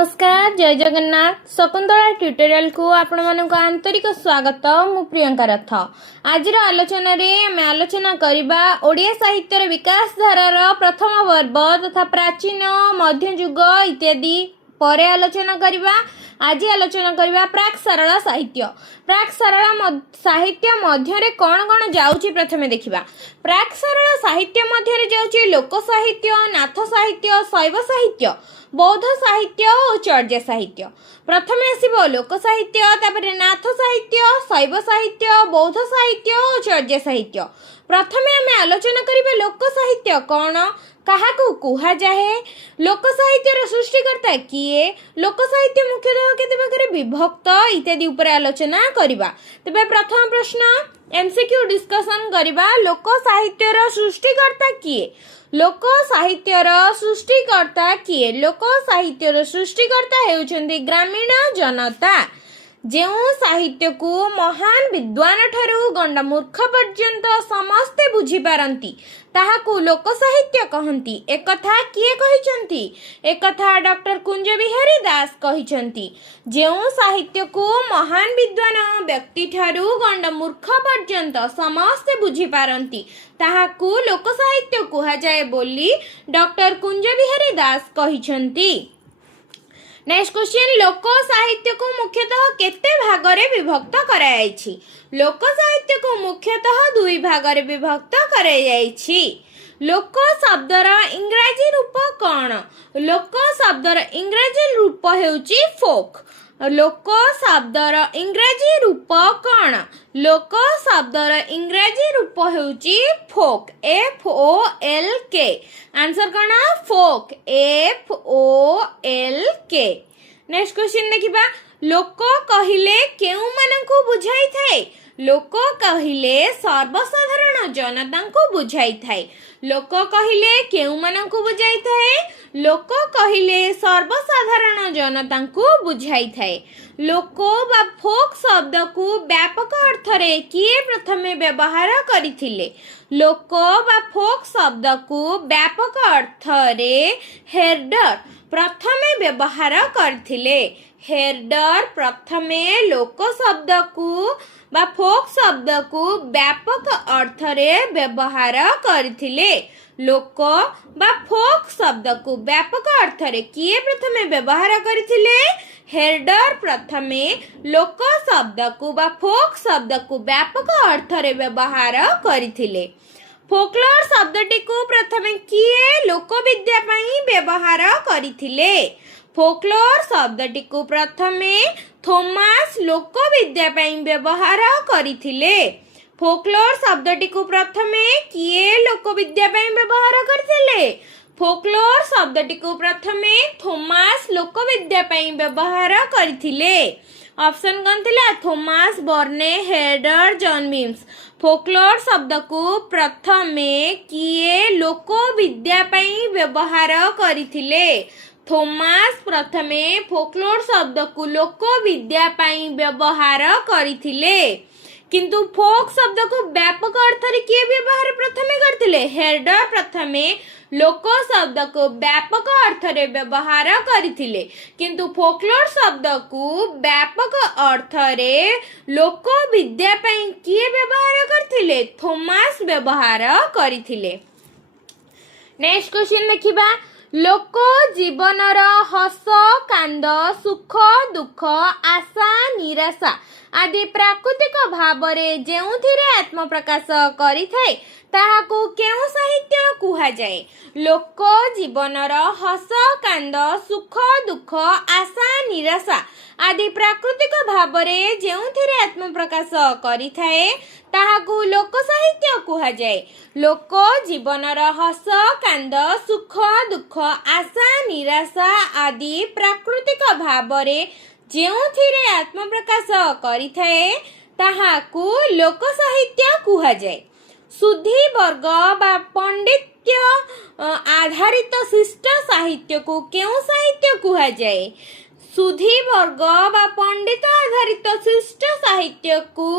नमस्कार जय जगन्नाथ शकुंतला ट्यूटोरियल को आपण मानक आंतरिक स्वागत मु प्रियंका रथ आज आलोचना रे आमे आलोचना करिबा ओडिया साहित्यर विकास धारार प्रथम पर्व तथा प्राचीन मध्ययुग इत्यादि परे आलोचना करिबा। आज आलोचना करिबा प्राक सरल साहित्य मध्य कौन कौन जाउची प्रथमे देखिबा। प्राक सरल साहित्य मध्य जाउची लोक साहित्य, नाथ साहित्य, शैव साहित्य, बौद्ध साहित्य और चर्या साहित्य। प्रथमे आसीबो लोक साहित्य, तापरे नाथ साहित्य, शैव साहित्य, बौद्ध साहित्य और चर्या साहित्य। प्रथमे आमे आलोचना करिबा लोक साहित्य कौन, काहाकू कुहा जाए, लोक साहित्यर सृष्टिकर्ता किए, लोक साहित्य मुख्यतः केते प्रकार विभक्त इत्यादि उपर आलोचना करिबा। तबे प्रथम प्रश्न एमसीक्यू डिस्कशन करिबा। लोक साहित्यर सृष्टिकर्ता किए, लोक साहित्यर सृष्टिकर्ता किए। लोक साहित्यर सृष्टिकर्ता हेउछन्ति ग्रामीण जनता, जेउ साहित्य को महान विद्वान ठारू गंड मूर्ख पर्यंत समस्ते बुझी पारंती ताहाकू लोक साहित्य कहंती। एकथा किए कहिचंती? एकथा डॉक्टर कुंज बिहारी दास कहिचंती। जेउ साहित्य को महान विद्वान व्यक्ति ठारू गंड मूर्ख पर्यंत समस्ते बुझी पारंती ताहाकू लोक साहित्य कुहा जाए बोली डॉक्टर कुंज बिहारी दास कहिचंती। नेक्स्ट क्वेश्चन, लोक साहित्य को मुख्यतः केते भागरे विभक्त करायाछि? लोक साहित्य को मुख्यतः दुई भागरे विभक्त करायाछि। लोक शब्दर इंग्राजी रूप कौन? लोक शब्दर इंग्राजी रूप हेउछि फोक। लोक शब्दर इंग्राजी रूप कौन? लोक शब्दर इंग्राजी रूप हेउछि फोक, FOLK। आंसर कौन? फोक, FOLK। नेक्स्ट क्वेश्चन देखिबा। लोक कहिले केउ मानकु बुझाई थाए? लोक कहिले सर्वसाधारण जनता को बुझाई थाए। लोक कहिले केउ मानकु बुझाई थाए? लोक कहिले सर्वसाधारण जनता को बुझाई थाए। लोक बा फोक शब्द को व्यापक अर्थ रे किए प्रथमे व्यवहार करिथिले? लोक बा फोक शब्द को व्यापक अर्थ रे हेर्डर प्रथमे व्यवहार करथिले। हेर्डर प्रथमे लोक शब्द को बा फोक शब्द को व्यापक अर्थ रे व्यवहार करथिले। लोक बा फोक शब्द को व्यापक अर्थ रे किए प्रथमे व्यवहार करथिले? हेर्डर प्रथमे लोक शब्द को बा फोक शब्द को व्यापक अर्थ रे व्यवहार करथिले। फोकलोर शब्दटी को प्रथमे किए लोक विद्या पई व्यवहार करिथिले? फोकलोर शब्दटी को प्रथमे थॉमस लोक विद्या पई व्यवहार करिथिले। फोकलोर शब्दटी को प्रथमे किए लोक विद्या पई व्यवहार करथिले? फोकलोर शब्दटी को प्रथमे थॉमस लोक विद्या पई व्यवहार करथिले। ऑप्शन कौन थिला? Thomas, Burne, Herder, John Beames. Folklore शब्द को प्रथमे किए लोक विद्या पई व्यवहार करिथिले? थॉमस प्रथमे फोकलोर शब्द को लोक विद्या पई व्यवहार करिथिले। किंतु फोक शब्द को व्यापक अर्थ रे किए व्यवहार प्रथमे करथिले? हेर्डर प्रथमे लोक शब्द को व्यापक अर्थ रे व्यवहार करिथिले, किंतु फोकलोर शब्द को व्यापक अर्थ रे लोक विद्या पई किए व्यवहार करथिले? थॉमस व्यवहार करिथिले। नेक्स्ट क्वेश्चन देखिबा। लोक जीवनर हस कांद, सुख दुख, आशा निराशा आदि प्राकृतिक भावरे जेउथिरे आत्म प्रकाश करिथाय ताहाकू केउ साहित्य कुहा जाए? लोक जीवनर हस कांद, सुख दुख, आशा निराशा आदि प्राकृतिक भावरे जेउथिरे आत्म प्रकाश करिथाए ताहाकू लोक साहित्य कुहा जाए। लोक जीवनर हस कांद, सुख दुख, आशा निराशा आदि प्राकृतिक भावरे जेउथिरे आत्म प्रकाश करिथाए ताहाकू लोक साहित्य कुहा जाए। शुद्धि वर्ग बा पंडित्य आधारित शिष्ट साहित्य को केउ साहित्य कुहा जाए? सुधी वर्ग बा पंडित आधारित शिष्ट साहित्य को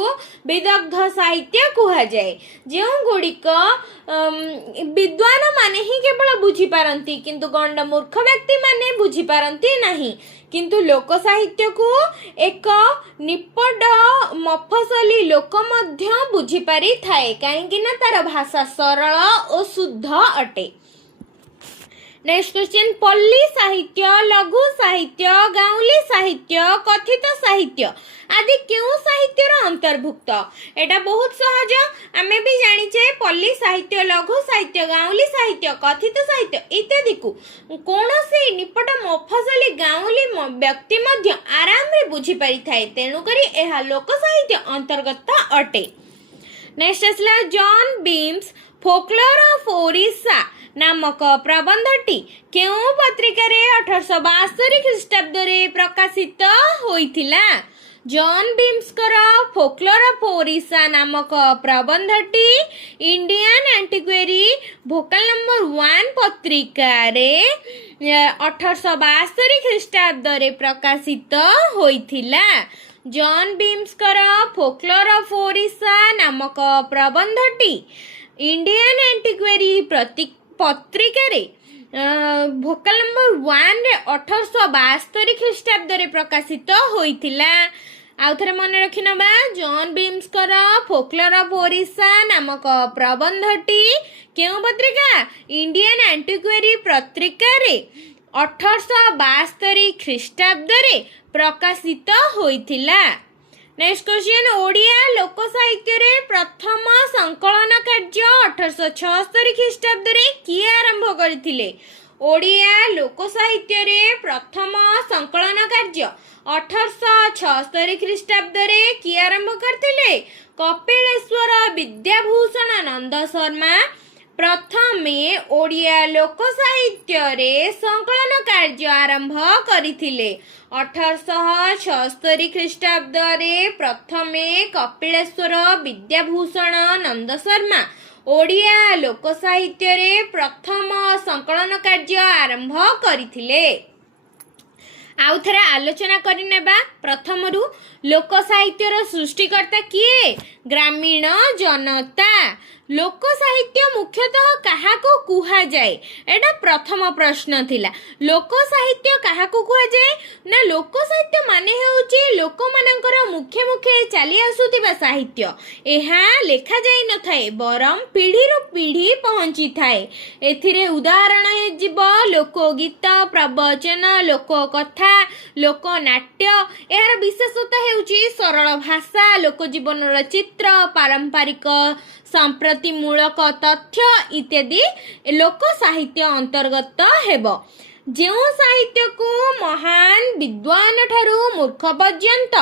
विदग्ध साहित्य कहा जाए। जो गुड़िक विद्वान माने ही केवल बुझी पारंती किंतु गंड मूर्ख व्यक्ति माने बुझी पारंती नहीं। किंतु लोक साहित्य को एक निपट मफसली लोक मध्य बुझी पारि थाए कहीं तार भाषा सरल और शुद्ध अटे। नेक्स्ट क्वेश्चन, पल्ली साहित्य, लघु साहित्य, गाउली साहित्य, कथित साहित्य आदि क्यों साहित्य अंतर्भुक्त? एटा बहुत सहज, आमे भी जानिचे पल्ली साहित्य, लघु साहित्य, गाउली साहित्य, कथित साहित्य इत्यादि को कौनसी निपट मफसली गाउली व्यक्ति मध्य आराम रे बुझी पारि थाए, तेणु करी एहा लोक साहित्य अंतर्गत अटे। नेक्स्ट आसला John Beames folklore of Odisha नामक प्रबंधटी केउं पत्रिकार 1872 ख्रीष्टाब्द रे प्रकाशित होइथिला? जॉन बीम्सकर फोकलोर ऑफ ओडिशा नामक प्रबंधटी इंडियन एंटिक्वेरी भोकल नंबर 1 पत्रिकार 1872 ख्रीष्टाब्द रे प्रकाशित होइथिला। जॉन बीम्सकर फोकलोर ऑफ ओडिशा नामक प्रबंधटी इंडियन एंटिक्वेरी पत्रिकार भोकल नंबर 1 रे 1872 ख्रीष्टाब्द रे प्रकाशित होइथिला। आउ थरे मन रखि नबा, जॉन बीम्सकर फोकलोर ऑफ ओडिशा नामक प्रबंधटी केउ पत्रिका? इंडियन एंटिक्वेरी पत्रिकार 1872 ख्रीष्टाब्द रे प्रकाशित होइथिला। नेक्स्ट क्वेश्चन, ओडिया लोक साहित्य रे प्रथम संकलन कार्य 1876 ख्रीष्टाब्द रे किए आरंभ करथिले? ओडिया लोक साहित्य रे प्रथम संकलन कार्य 1876 ख्रीष्टाब्द रे किए आरंभ करथिले? कपिलेश्वर विद्याभूषण नंद शर्मा प्रथमे ओडिया लोक साहित्य रे संकलन कार्य आरंभ करथिले। 1876 ख्रीष्टाब्द रे प्रथमे कपिलेश्वर विद्याभूषण नंद शर्मा ओडिया लोक साहित्य रे प्रथम संकलन कार्य आरंभ करथिले। आउ थरे आलोचना करि नेबा। प्रथमरु लोक साहित्यर सृष्टिकर्ता किए? ग्रामीण जनता। लोक साहित्य मुख्यतः काहाको कुहा जाए? एटा प्रथम प्रश्न थिला। लोक साहित्य काहाको कुहा जाए ना? लोक साहित्य माने हेउची लोक मानकर मुख्य मुख्य चली आसुथिबा साहित्य। एहा लेखा जाई न थाए बरम पीढ़ी रु पीढ़ी पहुंची थाए। एथिरे उदाहरण हे जीव लोक गीत, प्रवचन, लोक कथा, लोक नाट्य। एहार विशेषता हेउची सरल भाषा, लोक जीवनर चित्र, पारंपरिक संप्रति मूलक तथ्य इत्यादि लोक साहित्य अंतर्गत हेबो। जो साहित्य को महान विद्वान ठारू मूर्ख पर्यंत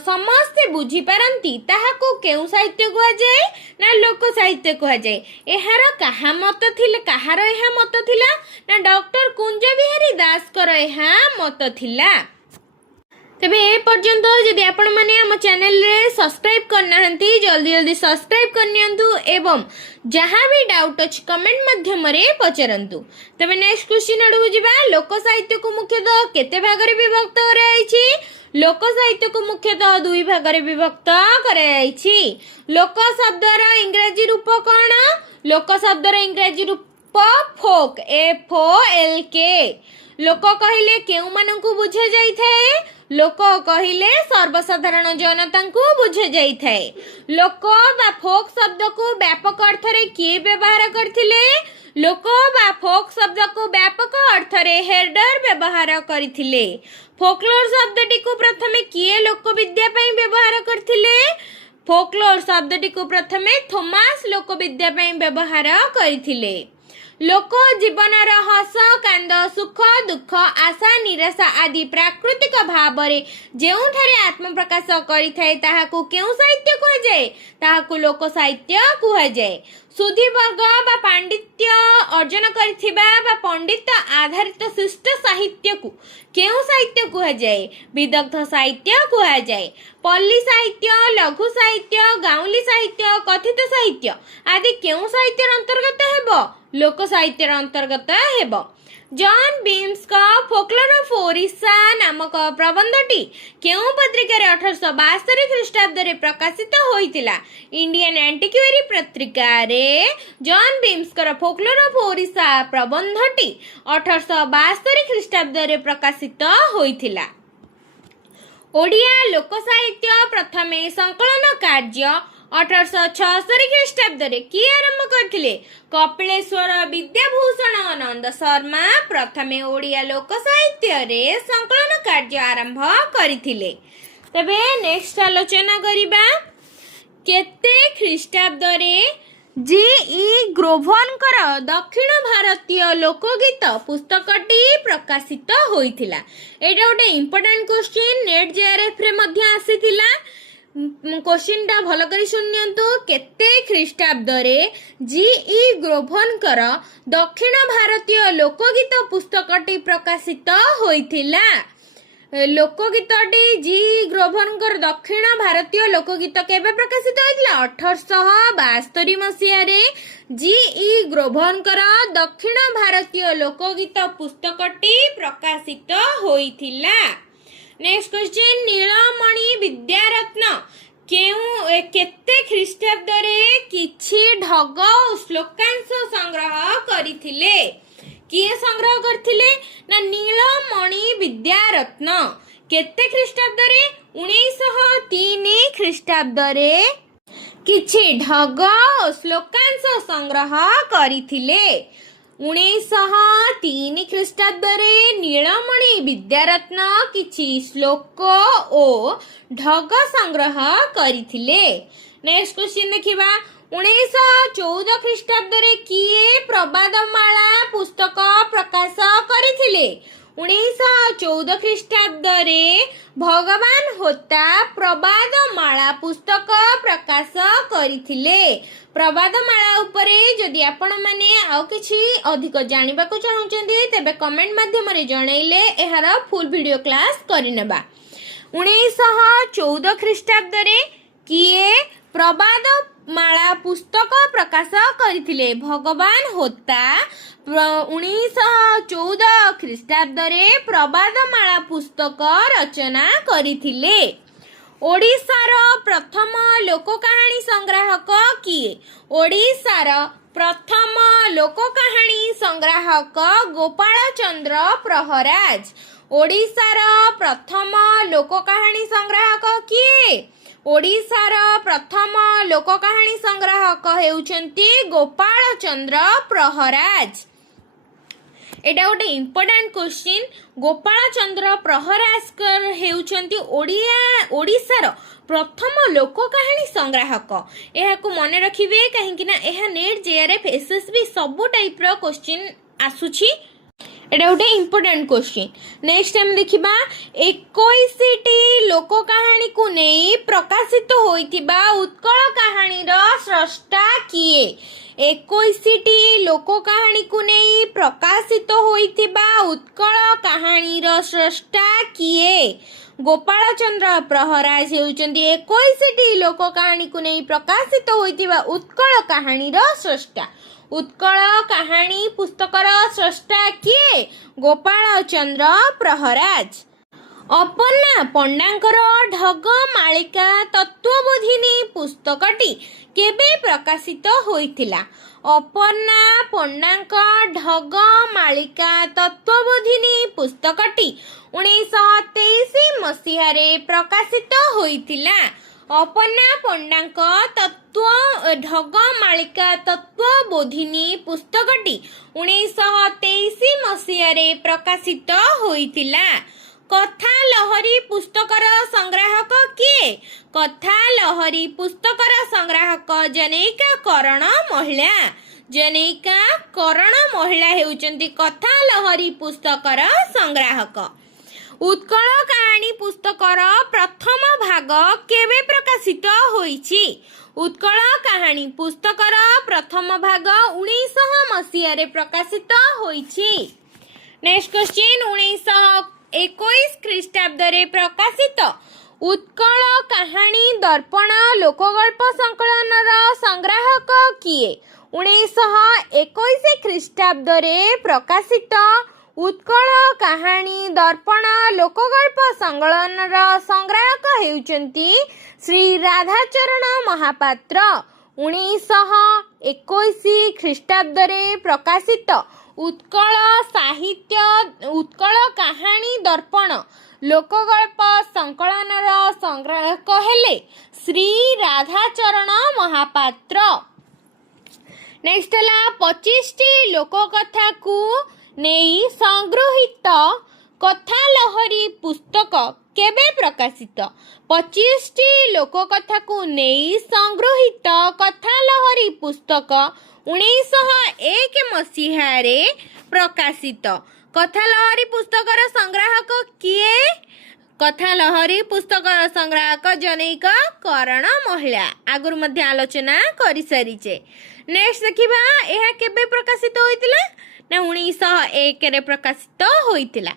समस्ते बुझी पारंती ताहाको केउ साहित्य कुहा जाए ना? लोक साहित्य कुहा जाए। एहार काहा मत थिला? काहार एहा मत थिला ना? डॉक्टर कुंज बिहारी दास कर एहा मत थिला। तेबे ए पर्यंत जदि आपण माने हम चैनल रे सब्सक्राइब करना हंती जल्दी जल्दी सब्सक्राइब करनियंतु एवं जहाँ भी डाउट अछि कमेंट माध्यम रे पचरंतु। तेबे नेक्स्ट क्वेश्चन आडू जिबा। लोक साहित्य को मुख्यतः केते भाग रे विभक्त कराइछि? लोक साहित्य को मुख्यतः 2 भाग रे विभक्त कराइछि। लोक शब्दर इंग्रजी रूप कोन? लोक शब्दर इंग्रजी रूप फोक, FOLK। लोक कहिले केउ मानकु बुझा जाई थाए? लोक कहिले सर्वसाधारण जनता को बुझा जाई थाए। लोक बा फोक शब्द को व्यापक अर्थ रे किए व्यवहार करथिले? लोक बा फोक शब्द को व्यापक अर्थ रे हेडर व्यवहार करथिले। फोकलोर शब्दटी को प्रथमे किए लोक विद्या पई व्यवहार करथिले? फोकलोर शब्दटी को प्रथमे थॉमस लोक विद्या पई व्यवहार करथिले। लोक जीवनर हस कांद, सुख दुख, आशा निराशा आदि प्राकृतिक भाव रे जेउठारे आत्म प्रकाश करि थाए ताहाको केउ साहित्य कुहा जाए? ताहाको लोक साहित्य कुहा जाए। सुधी वर्ग बा पांडित्य अर्जन करिथिबा बा पंडित आधारित शिष्ट साहित्य को केउ साहित्य कुहा जाए? विदग्ध साहित्य कुहा जाए। पल्ली साहित्य, लघु साहित्य, गाउली साहित्य, कथित साहित्य आदि केउ साहित्य अंतर्गत हेबो? लोक साहित्य अंतर्गत हेब। जॉन बीम्स का फोकलोर ऑफ ओडिशा नामक प्रबंधटी केउं पत्रिकार 1872 ख्रीष्टाब्द रे प्रकाशित होइतिला? इंडियन एंटिक्वेरी पत्रिका रे जॉन बीम्स का फोकलोर ऑफ ओडिशा प्रबंधटी 1872 ख्रीष्टाब्द रे प्रकाशित होइतिला। ओडिया लोक साहित्य प्रथमे संकलन कार्य 1876 ख्रीष्टाब्द रे किए आरंभ करथिले? कपिलेश्वर विद्याभूषण नंद शर्मा प्रथमे ओडिया लोक साहित्य रे संकलन कार्य आरंभ करथिले। तबे नेक्स्ट आलोचना करिबा केते ख्रीष्टाब्द रे जी.ई. ग्रोभनकर दक्षिण भारतीय लोकगीत पुस्तकटी प्रकाशित होइथिला? एटा गोटे इंपोर्टेंट क्वेश्चन, नेट जेआरएफ रे मध्ये आसीथिला। क्वेश्चन टा भल करी सुनियंतु। केते ख्रीष्टाब्द रे जी.ई. ग्रोभनकर दक्षिण भारतीय लोकगीत पुस्तकटी प्रकाशित होइथिला? लोकगीतटी जी.ई. ग्रोभनकर दक्षिण भारतीय लोकगीत केबे प्रकाशित होइथिला? 1872 मसिया रे जी.ई. ग्रोभनकर दक्षिण भारतीय लोकगीत पुस्तकटी प्रकाशित होइथिला। नेक्स्ट क्वेश्चन, नीलमणि विद्यारत्न केते ख्रीष्टाब्द रे किछि ढग श्लोकांश संग्रह करथिले? किए संग्रह करथिले ना नीलमणि विद्यारत्न। केते ख्रीष्टाब्द रे? 1903 ख्रीष्टाब्द रे किछि ढग श्लोकांश संग्रह करथिले। 1903 ख्रीष्टाब्द रे नीलमणि विद्यारत्न किछि श्लोक ओ ढग संग्रह करथिले। नेक्स्ट क्वेश्चन देखिबा 1914 ख्रीष्टाब्द रे किए प्रबादमाला पुस्तक प्रकाश करथिले? 1914 ख्रीष्टाब्द रे भगवान होता प्रबादमाला पुस्तक प्रकाश करथिले। प्रबादमाला उपरे जदि आपण माने आउ किछि अधिक जानिबा को चाहुचंदी तेबे कमेंट माध्यम रे जणैले एहार फुल वीडियो क्लास करिनेबा। 1914 ख्रीष्टाब्द रे किए प्रबादमाला पुस्तक प्रकाश करथिले? भगवान होता 1914 ख्रीष्टाब्द रे प्रबादमाला पुस्तक रचना करथिले। ओडिशार प्रथम लोक कहानी संग्राहक किए? ओडिशार प्रथम लोक कहानी संग्राहक गोपाल चंद्र प्रहराज। ओडिशार प्रथम लोक कहानी संग्राहक किए? ओडिशार प्रथम लोक कहानी संग्राहक हेउचंती गोपाल चंद्र प्रहराज। एटा गोटे इंपोर्टेंट क्वेश्चन। गोपाल चंद्र प्रहराजकर हेउचंती ओडिशार प्रथम लोक कहानी संग्राहक। एहाकु मने रखिबे काहेकि ना एहा नेट जेआरएफ एसएसबी सब टाइप रो क्वेश्चन आसुची। एटा गोटे इंपोर्टेंट क्वेश्चन। नेक्स्ट टाइम देखिबा 21टी लोक कहानी को नै प्रकाशित होइतिबा उत्कल कहानी रो स्रष्टा किए? 21टी लोक कहानी को नै प्रकाशित होइतिबा उत्कल कहानी रो स्रष्टा किए? गोपाल चंद्र प्रहराज हेउचंती 21टी लोक कहानी को नै प्रकाशित होइतिबा उत्कल कहानी रो स्रष्टा। उत्कल कहानी पुस्तकर स्रष्टा किए? गोपाल चंद्र प्रहराज। अपन्ना पंडांकर ढग मालिका तत्वबोधिनी पुस्तकटी केबे प्रकाशित होइतिला? अपन्ना पंडांक ढग मालिका तत्वबोधिनी पुस्तकटी 1923 मसिहा रे प्रकाशित होइतिला। अपन्ना पंडांक ढग मालिका तत्वबोधिनी पुस्तकटी 1923 मसिहा रे प्रकाशित होइतिला। कथा लहरी पुस्तकर संग्राहक किए? कथा लहरी पुस्तकर संग्राहक जनेका करण महिला। जनेका करण महिला हेउचंती कथा लहरी पुस्तकर संग्राहक। उत्कल कहानी पुस्तकर प्रथम भाग केबे प्रकाशित होईछि? उत्कल कहानी पुस्तकर प्रथम भाग 1900 मसिहा रे प्रकाशित होईछि। नेक्स्ट क्वेश्चन 1921 ख्रीष्टाब्द रे प्रकाशित उत्कल कहानी दर्पण लोकगल्प संकलन संग्राहक किए? 1921 ଖ୍ରୀଷ୍ଟାବ୍ଦରେ ପ୍ରକାଶିତ ଉତ୍କଳ କାହାଣୀ ଦର୍ପଣ ଲୋକଗଳ୍ପ ସଂକଳନର ସଂଗ୍ରାହକ ହେଉଛନ୍ତି ଶ୍ରୀ ରାଧାଚରଣ ମହାପାତ୍ର। 1921 ଖ୍ରୀଷ୍ଟାବ୍ଦରେ ପ୍ରକାଶିତ ଉତ୍କଳ କାହାଣୀ ଦର୍ପଣ ଲୋକଗଳ୍ପ ସଂକଳନର ସଂଗ୍ରାହକ ହେଲେ ଶ୍ରୀ ରାଧାଚରଣ ମହାପାତ୍ର। ନେକ୍ସଟ ହେଲା 25ଟି ଲୋକକଥାକୁ ନେଇ ସଂଗୃହୀତ କଥାଲହରୀ ପୁସ୍ତକ କେବେ ପ୍ରକାଶିତ? 25ଟି ଲୋକକଥାକୁ ନେଇ ସଂଗୃହୀତ କଥାଲହରୀ ପୁସ୍ତକ 1901 ମସିହାରେ ପ୍ରକାଶିତ। କଥାଲହରୀ ପୁସ୍ତକର ସଂଗ୍ରାହକ କିଏ? କଥାଲହରୀ ପୁସ୍ତକର ସଂଗ୍ରାହକ ଜନୈକ କରଣ ମହିଳା। ଆଗରୁ ମଧ୍ୟ ଆଲୋଚନା କରିସାରିଛେ। ନେକ୍ସଟ ଦେଖିବା ଏହା କେବେ ପ୍ରକାଶିତ ହୋଇଥିଲା? ନା 1901ରେ ପ୍ରକାଶିତ ହୋଇଥିଲା।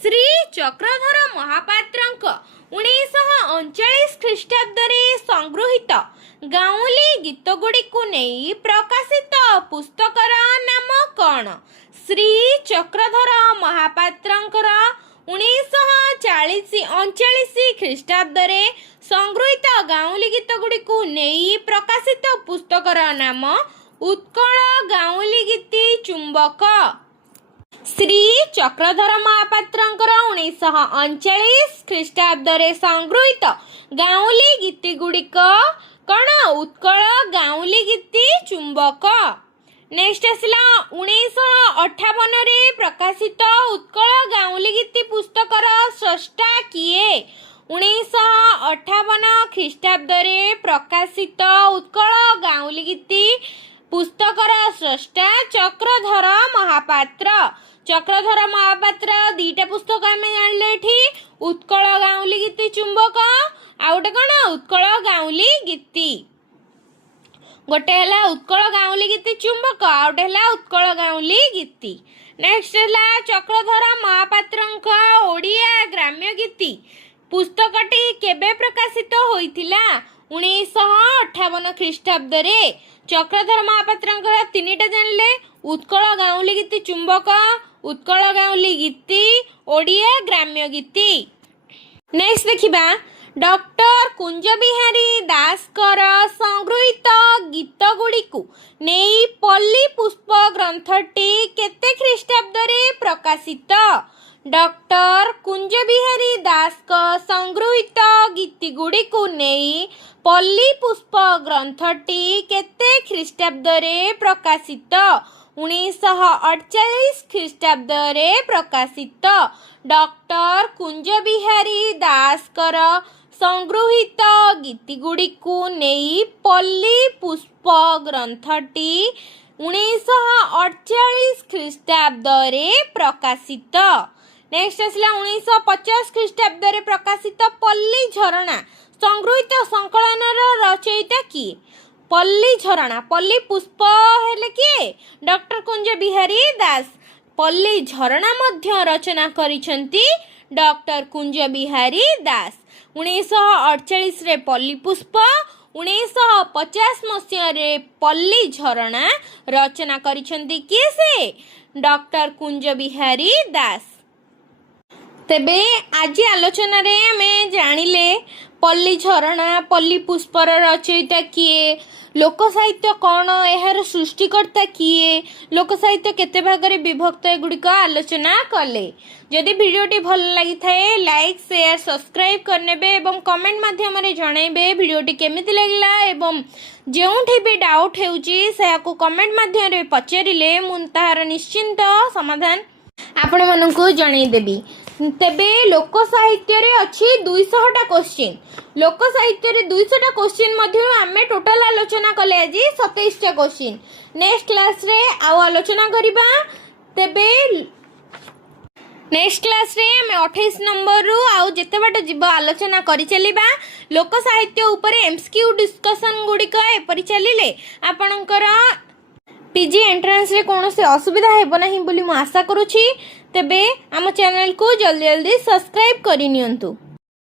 ଶ୍ରୀ ଚକ୍ରଧର ମହାପାତ୍ରଙ୍କ 1939 ଖ୍ରୀଷ୍ଟାବ୍ଦରେ ସଂଗୃହୀତ ଗାଉଁଲି ଗୀତଗୁଡ଼ିକୁ ନେଇ ପ୍ରକାଶିତ ପୁସ୍ତକର ନାମ କ'ଣ? ଶ୍ରୀ ଚକ୍ରଧର ମହାପାତ୍ରଙ୍କର 1939 ଖ୍ରୀଷ୍ଟାବ୍ଦରେ ସଂଗୃହୀତ ଗାଉଁଲି ଗୀତଗୁଡ଼ିକୁ ନେଇ ପ୍ରକାଶିତ ପୁସ୍ତକର ନାମ ଉତ୍କଳ ଗାଉଁଲି ଗୀତି ଚୁମ୍ବକ। ଶ୍ରୀ ଚକ୍ରଧର ମହାପାତ୍ରଙ୍କର 1939 ଖ୍ରୀଷ୍ଟାବ୍ଦରେ ସଂଗୃହୀତ ଗାଉଁଲି ଗୀତିଗୁଡ଼ିକ କ'ଣ? ଉତ୍କଳ ଗାଉଁଲି ଗୀତି ଚୁମ୍ବକ। ନେକ୍ସଟ ଆସିଲା 1958ରେ ପ୍ରକାଶିତ ଉତ୍କଳ ଗାଉଁଲି ଗୀତି ପୁସ୍ତକର ସ୍ରଷ୍ଟା କିଏ? 1958 ଖ୍ରୀଷ୍ଟାବ୍ଦରେ ପ୍ରକାଶିତ ଉତ୍କଳ ଗାଉଁଲି ଗୀତି ପୁସ୍ତକର ସ୍ରଷ୍ଟା ଚକ୍ରଧର ମହାପାତ୍ର। ଚକ୍ରଧର ମହାପାତ୍ର ଦିଟା ପୁସ୍ତକ ଆମେ ଜାଣିଲେ ଏଠି, ଉତ୍କଳ ଗାଉଁଲି ଗୀତି ଚୁମ୍ବକ ଆଉ ଗୋଟେ କ'ଣ? ଉତ୍କଳ ଗାଉଁଲି ଗୀତି। ଗୋଟେ ହେଲା ଉତ୍କଳ ଗାଉଁଲି ଗୀତି ଚୁମ୍ବକ ଆଉ ଗୋଟେ ହେଲା ଉତ୍କଳ ଗାଉଁଲି ଗୀତି। ନେକ୍ସଟ ହେଲା ଚକ୍ରଧର ମହାପାତ୍ରଙ୍କ ଓଡ଼ିଆ ଗ୍ରାମ୍ୟ ଗୀତି ପୁସ୍ତକଟି କେବେ ପ୍ରକାଶିତ ହୋଇଥିଲା? 1958 ଖ୍ରୀଷ୍ଟାବ୍ଦରେ। ଚକ୍ରଧର ମହାପାତ୍ରଙ୍କର ତିନିଟା ଜାଣିଲେ, ଉତ୍କଳ ଗାଉଁଲି ଗୀତି ଚୁମ୍ବକ, ଉତ୍କଳ ଗାଉଁଲି ଗୀତି, ଓଡ଼ିଆ ଗ୍ରାମ୍ୟ ଗୀତି। ନେକ୍ସଟ ଦେଖିବା ଡକ୍ଟର କୁଞ୍ଜବିହାରୀ ଦାସଙ୍କର ସଂଗୃହୀତ ଗୀତଗୁଡ଼ିକୁ ନେଇ ପଲ୍ଲୀ ପୁଷ୍ପ ଗ୍ରନ୍ଥଟି କେତେ ଖ୍ରୀଷ୍ଟାବ୍ଦରେ ପ୍ରକାଶିତ? ଡକ୍ଟର କୁଞ୍ଜବିହାରୀ ଦାସଙ୍କ ସଂଗୃହୀତ ଗୀତିଗୁଡ଼ିକୁ ନେଇ ପଲ୍ଲୀ ପୁଷ୍ପ ଗ୍ରନ୍ଥଟି କେତେ ଖ୍ରୀଷ୍ଟାବ୍ଦରେ ପ୍ରକାଶିତ? 1948 ଖ୍ରୀଷ୍ଟାବ୍ଦରେ ପ୍ରକାଶିତ। ଡକ୍ଟର କୁଞ୍ଜବିହାରୀ ଦାସଙ୍କର ସଂଗୃହୀତ ଗୀତିଗୁଡ଼ିକୁ ନେଇ ପଲ୍ଲୀ ପୁଷ୍ପ ଗ୍ରନ୍ଥଟି 1948 ଖ୍ରୀଷ୍ଟାବ୍ଦରେ ପ୍ରକାଶିତ। ନେକ୍ସଟ ଆସିଲା 1950 ଖ୍ରୀଷ୍ଟାବ୍ଦରେ ପ୍ରକାଶିତ ପଲ୍ଲୀ ଝରଣା ସଂଗୃହୀତ ସଂକଳନର ରଚୟିତା କିଏ? ପଲ୍ଲୀ ଝରଣା, ପଲ୍ଲୀ ପୁଷ୍ପ ହେଲେ କିଏ? ଡକ୍ଟର କୁଞ୍ଜବିହାରୀ ଦାସ। ପଲ୍ଲୀ ଝରଣା ମଧ୍ୟ ରଚନା କରିଛନ୍ତି ଡକ୍ଟର କୁଞ୍ଜବିହାରୀ ଦାସ। 1948ରେ ପଲ୍ଲୀ ପୁଷ୍ପ, 1950 ମସିହାରେ ପଲ୍ଲୀ ଝରଣା ରଚନା କରିଛନ୍ତି କିଏ? ସେ ଡକ୍ଟର କୁଞ୍ଜବିହାରୀ ଦାସ। ତେବେ ଆଜି ଆଲୋଚନାରେ ଆମେ ଜାଣିଲେ ପଲ୍ଲୀ ଝରଣା, ପଲ୍ଲୀ ପୁଷ୍ପର ରଚୟିତା କିଏ, ଲୋକ ସାହିତ୍ୟ କ'ଣ, ଏହାର ସୃଷ୍ଟିକର୍ତ୍ତା କିଏ, ଲୋକ ସାହିତ୍ୟ କେତେ ଭାଗରେ ବିଭକ୍ତ, ଏଗୁଡ଼ିକ ଆଲୋଚନା କଲେ। ଯଦି ଭିଡ଼ିଓଟି ଭଲ ଲାଗିଥାଏ ଲାଇକ୍, ସେୟାର, ସବସ୍କ୍ରାଇବ୍ କରିନେବେ ଏବଂ କମେଣ୍ଟ ମାଧ୍ୟମରେ ଜଣାଇବେ ଭିଡ଼ିଓଟି କେମିତି ଲାଗିଲା ଏବଂ ଯେଉଁଠି ବି ଡାଉଟ୍ ହେଉଛି ସେହାକୁ କମେଣ୍ଟ ମାଧ୍ୟମରେ ପଚାରିଲେ ମୁଁ ତାହାର ନିଶ୍ଚିନ୍ତ ସମାଧାନ ଆପଣମାନଙ୍କୁ ଜଣାଇଦେବି। ତେବେ ଲୋକ ସାହିତ୍ୟରେ ଅଛି 200ଟା କୋଶ୍ଚିନ୍। ଲୋକ ସାହିତ୍ୟରେ 200ଟା କୋଶ୍ଚିନ୍ ମଧ୍ୟରୁ ଆମେ ଟୋଟାଲ ଆଲୋଚନା କଲେ ଆଜି 27ଟା କୋଶ୍ଚିନ୍। ନେକ୍ସଟ କ୍ଲାସରେ ଆଉ ଆଲୋଚନା କରିବା। ତେବେ ନେକ୍ସଟ କ୍ଲାସରେ ଆମେ 28 ନମ୍ବରରୁ ଆଉ ଯେତେ ବାଟ ଯିବ ଆଲୋଚନା କରି ଚାଲିବା। ଲୋକ ସାହିତ୍ୟ ଉପରେ MCQ ଡିସ୍କସନ୍ ଗୁଡ଼ିକ ଏପରି ଚାଲିଲେ ଆପଣଙ୍କର PG ଏଣ୍ଟ୍ରାନ୍ସରେ କୌଣସି ଅସୁବିଧା ହେବ ନାହିଁ ବୋଲି ମୁଁ ଆଶା କରୁଛି। ତେବେ ଆମ ଚ୍ୟାନେଲକୁ ଜଲ୍ଦି ସବସ୍କ୍ରାଇବ୍ କରିନିଅନ୍ତୁ।